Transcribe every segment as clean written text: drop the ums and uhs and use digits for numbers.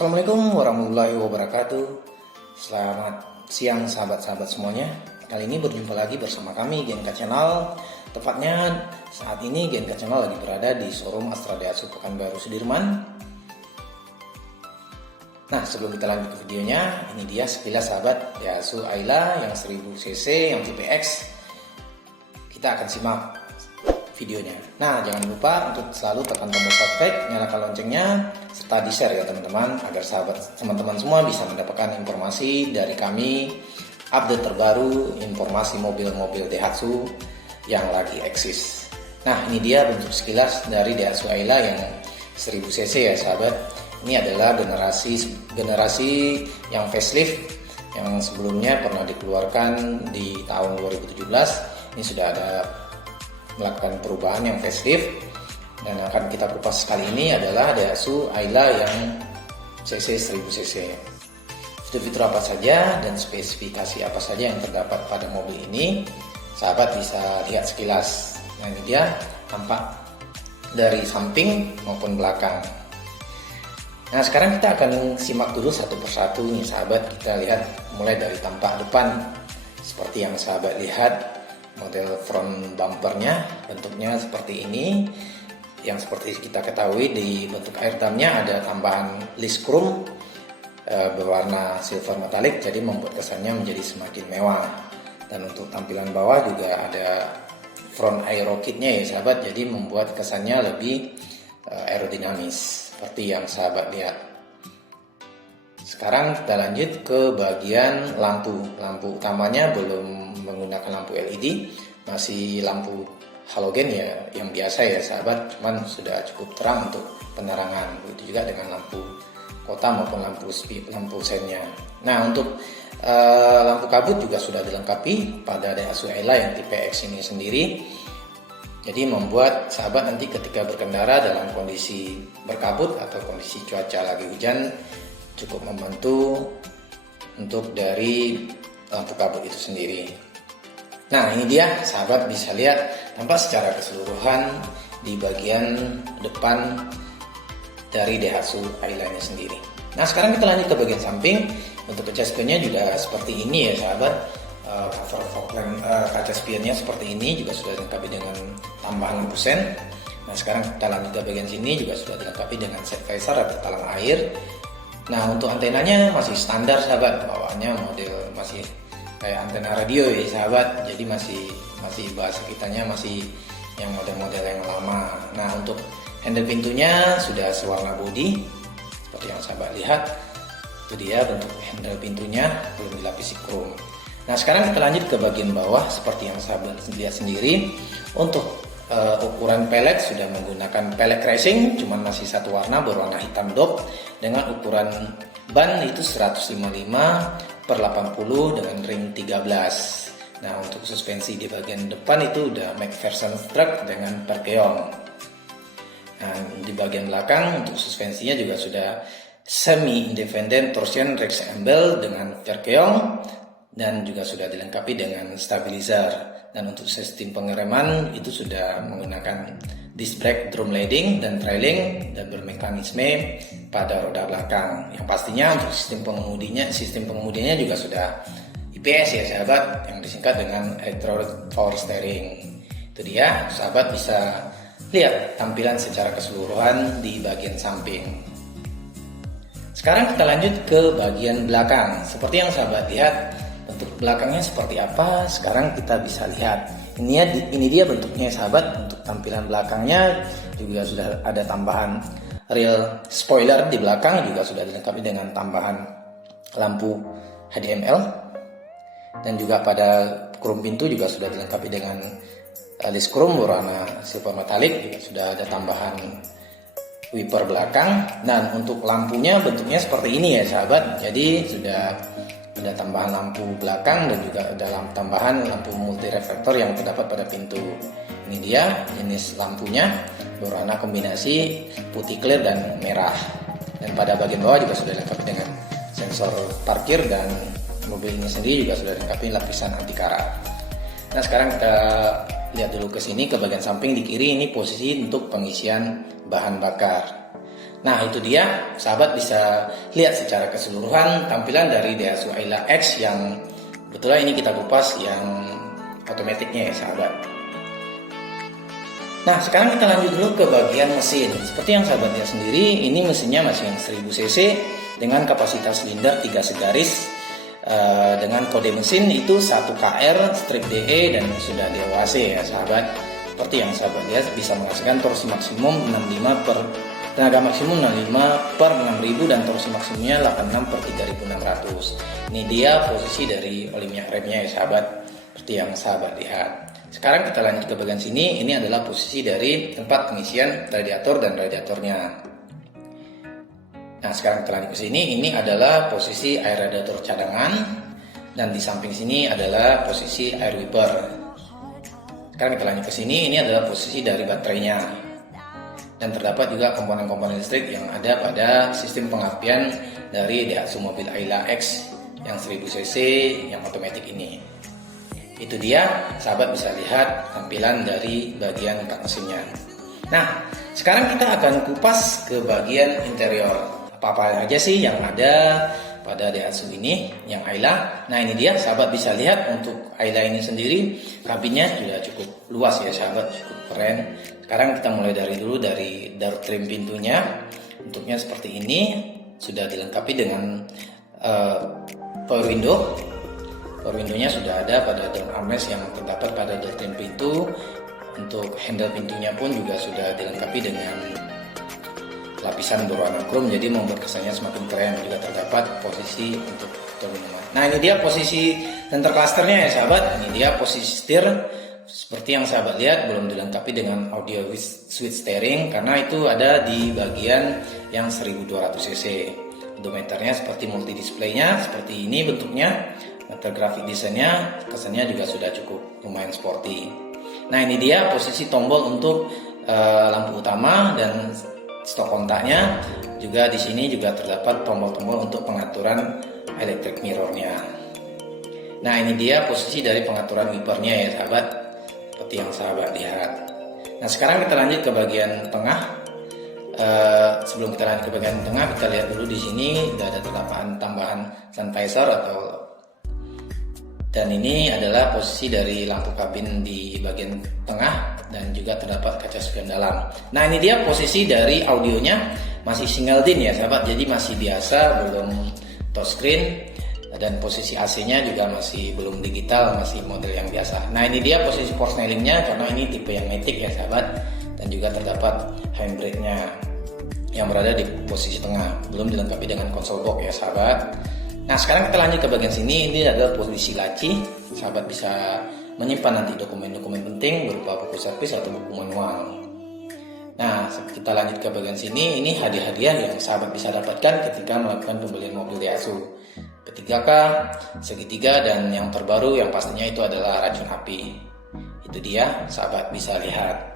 Assalamualaikum warahmatullahi wabarakatuh. Selamat siang sahabat-sahabat semuanya. Kali ini berjumpa lagi bersama kami Genka Channel. Tepatnya saat ini Genka Channel lagi berada di showroom Astra Daihatsu Pekanbaru Sudirman. Nah, sebelum kita lanjut ke videonya, ini dia sekilas sahabat Daihatsu Ayla yang 1000cc yang tipe X. Kita akan simak videonya. Nah, jangan lupa untuk selalu tekan tombol subscribe, nyalakan loncengnya, serta di-share ya teman-teman, agar teman-teman semua bisa mendapatkan informasi dari kami, update terbaru, informasi mobil-mobil Daihatsu yang lagi eksis. Nah, ini dia bentuk sekilas dari Daihatsu Ayla yang 1000cc ya sahabat. Ini adalah generasi yang facelift, yang sebelumnya pernah dikeluarkan di tahun 2017. Ini sudah ada melakukan perubahan yang facelift, dan akan kita kupas kali ini adalah Daihatsu Ayla yang cc 1000cc. Fitur-fitur apa saja dan spesifikasi apa saja yang terdapat pada mobil ini, sahabat bisa lihat sekilas. Nah, ini dia tampak dari samping maupun belakang. Nah, sekarang kita akan simak dulu satu persatu nih sahabat. Kita lihat mulai dari tampak depan. Seperti yang sahabat lihat, model front bumpernya bentuknya seperti ini. Yang seperti kita ketahui di bentuk airtime-nya ada tambahan list chrome berwarna silver metallic, jadi membuat kesannya menjadi semakin mewah. Dan untuk tampilan bawah juga ada front aero kit-nya ya sahabat, jadi membuat kesannya lebih aerodinamis seperti yang sahabat lihat. Sekarang kita lanjut ke bagian lampu. Lampu utamanya belum menggunakan lampu LED, masih lampu halogen ya yang biasa ya sahabat, cuman sudah cukup terang untuk penerangan. Begitu juga dengan lampu kota maupun lampu sennya. Nah, untuk lampu kabut juga sudah dilengkapi pada Daihatsu Ayla yang tipe X ini sendiri. Jadi membuat sahabat nanti ketika berkendara dalam kondisi berkabut atau kondisi cuaca lagi hujan cukup membantu untuk dari lampu kabut itu sendiri. Nah, ini dia sahabat bisa lihat tampak secara keseluruhan di bagian depan dari Daihatsu Ayla-nya sendiri. Nah, sekarang kita lanjut ke bagian samping. Untuk kaca spionnya juga seperti ini ya sahabat. Cover fog lamp kaca spionnya seperti ini juga sudah dilengkapi dengan tambahan lampu sen. Nah, sekarang kita lanjut ke bagian sini juga sudah dilengkapi dengan set visor atau talang air. Nah, untuk antenanya masih standar sahabat, bawaannya model masih kayak antena radio ya sahabat, jadi masih bahasa kitanya masih yang model-model yang lama. Nah, untuk handle pintunya sudah sewarna bodi seperti yang sahabat lihat. Itu dia bentuk handle pintunya, belum dilapisi chrome. Nah, sekarang kita lanjut ke bagian bawah seperti yang sahabat lihat sendiri. Untuk ukuran pelek sudah menggunakan pelek racing, cuman masih satu warna berwarna hitam dop, dengan ukuran ban itu 155/80 dengan ring 13. Nah, untuk suspensi di bagian depan itu udah McPherson truck dengan perkeong. Nah, di bagian belakang untuk suspensinya juga sudah semi independent torsion rectangle dengan perkeong, dan juga sudah dilengkapi dengan stabilizer. Dan untuk sistem pengereman itu sudah menggunakan disc brake drum leading dan trailing dan bermekanisme pada roda belakang. Yang pastinya untuk sistem pengemudinya juga sudah IPS ya sahabat, yang disingkat dengan electronic power steering. Itu dia sahabat bisa lihat tampilan secara keseluruhan di bagian samping. Sekarang kita lanjut ke bagian belakang. Seperti yang sahabat lihat, bentuk belakangnya seperti apa, sekarang kita bisa lihat. Ini dia bentuknya sahabat. Untuk tampilan belakangnya juga sudah ada tambahan rear spoiler di belakang, juga sudah dilengkapi dengan tambahan lampu HDML, dan juga pada chrome pintu juga sudah dilengkapi dengan list chrome berwarna silver metallic, juga sudah ada tambahan wiper belakang. Dan untuk lampunya bentuknya seperti ini ya sahabat, jadi sudah ada tambahan lampu belakang dan juga ada tambahan lampu multi reflektor yang terdapat pada pintu. Ini dia jenis lampunya berwarna kombinasi putih clear dan merah. Dan pada bagian bawah juga sudah dilengkapi dengan sensor parkir, dan mobil ini sendiri juga sudah dilengkapi lapisan anti karat. Nah, sekarang kita lihat dulu ke sini ke bagian samping di kiri, ini posisi untuk pengisian bahan bakar. Nah itu dia, sahabat bisa lihat secara keseluruhan tampilan dari Daihatsu Ayla X yang kebetulan ini kita kupas yang otomatiknya ya sahabat. Nah sekarang kita lanjut dulu ke bagian mesin. Seperti yang sahabat lihat sendiri, ini mesinnya masih yang 1000 cc dengan kapasitas silinder 3 segaris dengan kode mesin itu 1KR-DE dan sudah DOAC ya sahabat. Seperti yang sahabat lihat bisa menghasilkan torsi maksimum 65 per tenaga maksimum 65 per 6000 dan torsi maksimumnya 86 per 3600. Ini dia posisi dari oli minyak remnya ya sahabat, seperti yang sahabat lihat. Sekarang kita lanjut ke bagian sini. Ini adalah posisi dari tempat pengisian radiator dan radiatornya. Nah sekarang kita lanjut ke sini. Ini adalah posisi air radiator cadangan dan di samping sini adalah posisi air wiper. Sekarang kita lanjut ke sini. Ini adalah posisi dari baterainya. Dan terdapat juga komponen-komponen listrik yang ada pada sistem pengapian dari Daihatsu mobil Ayla X yang 1000 cc yang otomatis ini. Itu dia, sahabat bisa lihat tampilan dari bagian kap mesinnya. Nah, sekarang kita akan kupas ke bagian interior. Apa-apa aja sih yang ada pada Daihatsu ini, yang Ayla. Nah ini dia, sahabat bisa lihat untuk Ayla ini sendiri, kabinnya sudah cukup luas ya sahabat, cukup keren. Sekarang kita mulai dari door trim pintunya. Bentuknya seperti ini, sudah dilengkapi dengan power window. Power window-nya sudah ada pada door armrest yang terdapat pada door trim pintu. Untuk handle pintunya pun juga sudah dilengkapi dengan lapisan berwarna chrome, jadi membuat kesannya semakin keren. Juga terdapat posisi untuk minuman. Nah ini dia posisi center clusternya ya sahabat. Ini dia posisi setir. Seperti yang sahabat lihat, belum dilengkapi dengan audio switch steering karena itu ada di bagian yang 1200 cc. Odometernya seperti multi display-nya seperti ini bentuknya. Meter grafik desainnya, kesannya juga sudah cukup lumayan sporty. Nah ini dia posisi tombol untuk lampu utama dan stok kontaknya. Juga di sini juga terdapat tombol-tombol untuk pengaturan electric mirrornya. Nah ini dia posisi dari pengaturan wipernya ya sahabat, seperti yang sahabat lihat. Nah sekarang kita lanjut ke bagian tengah. Sebelum kita lanjut ke bagian tengah, kita lihat dulu di sini sudah ada tambahan sanitizer dan ini adalah posisi dari lampu kabin di bagian tengah dan juga terdapat kaca spion dalam. Nah ini dia posisi dari audionya, masih single din ya sahabat, jadi masih biasa, belum touchscreen, dan posisi AC-nya juga masih belum digital, masih model yang biasa. Nah ini dia posisi Forsnellingnya karena ini tipe yang matic ya sahabat, dan juga terdapat handbrake-nya yang berada di posisi tengah, belum dilengkapi dengan konsol box ya sahabat. Nah sekarang kita lanjut ke bagian sini. Ini adalah posisi laci. Sahabat bisa menyimpan nanti dokumen-dokumen penting berupa buku servis atau buku manual. Nah kita lanjut ke bagian sini. Ini hadiah-hadiah yang sahabat bisa dapatkan ketika melakukan pembelian mobil Daihatsu. P3K, segitiga, dan yang terbaru yang pastinya itu adalah racun api. Itu dia, sahabat bisa lihat.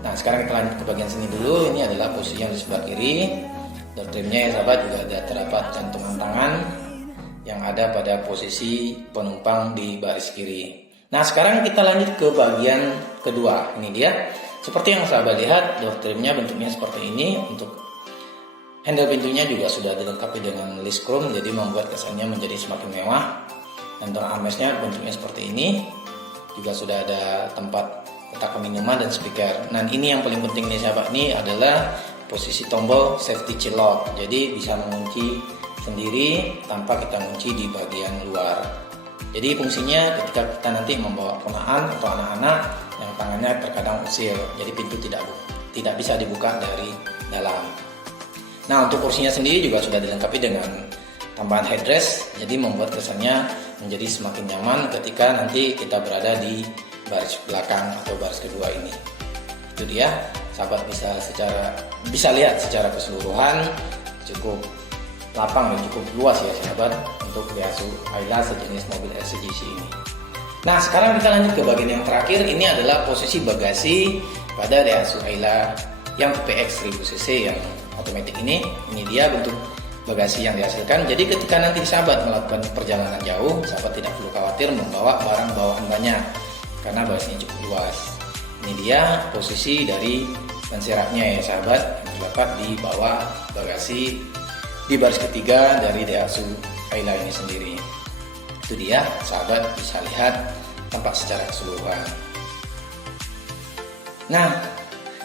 Nah sekarang kita lanjut ke bagian sini dulu. Ini adalah posisi yang di sebelah kiri. Door trimnya ya sahabat juga ada terdapat gantungan tangan yang ada pada posisi penumpang di baris kiri. Nah sekarang kita lanjut ke bagian kedua. Ini dia, seperti yang sahabat lihat, door trimnya bentuknya seperti ini. Untuk handle pintunya juga sudah dilengkapi dengan list chrome, jadi membuat kesannya menjadi semakin mewah. Dan door armrestnya bentuknya seperti ini. Juga sudah ada tempat letak minuman dan speaker. Nah ini yang paling penting nih sahabat, ini adalah posisi tombol safety key lock, jadi bisa mengunci sendiri tanpa kita kunci di bagian luar. Jadi fungsinya ketika kita nanti membawa ponaan atau anak-anak yang tangannya terkadang usil, jadi pintu tidak bisa dibuka dari dalam. Nah untuk kursinya sendiri juga sudah dilengkapi dengan tambahan headrest, jadi membuat kesannya menjadi semakin nyaman ketika nanti kita berada di baris belakang atau baris kedua ini. Itu dia, sahabat bisa lihat secara keseluruhan, cukup lapang dan cukup luas ya sahabat untuk Daihatsu Ayla sejenis mobil SCGC ini. Nah sekarang kita lanjut ke bagian yang terakhir. Ini adalah posisi bagasi pada Daihatsu Ayla yang PX 1000 cc yang otomatis ini. Ini dia bentuk bagasi yang dihasilkan. Jadi ketika nanti sahabat melakukan perjalanan jauh, sahabat tidak perlu khawatir membawa barang bawaan banyak karena bagasinya cukup luas. Ini dia posisi dari ban serepnya ya sahabat, yang terdapat di bawah bagasi di baris ketiga dari Daihatsu Ayla ini sendiri. Itu dia sahabat, bisa lihat tampak secara keseluruhan. Nah,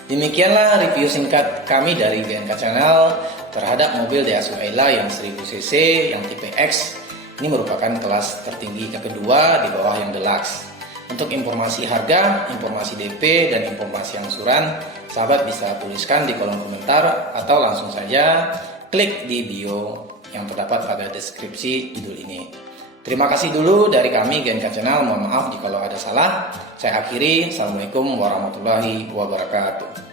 demikianlah review singkat kami dari GNK Channel terhadap mobil Daihatsu Ayla yang 1000cc yang tipe X. Ini merupakan kelas tertinggi kedua di bawah yang Deluxe. Untuk informasi harga, informasi DP, dan informasi angsuran, sahabat bisa tuliskan di kolom komentar atau langsung saja klik di bio yang terdapat pada deskripsi judul ini. Terima kasih dulu dari kami GNK Channel, mohon maaf jika ada salah. Saya akhiri, Assalamualaikum warahmatullahi wabarakatuh.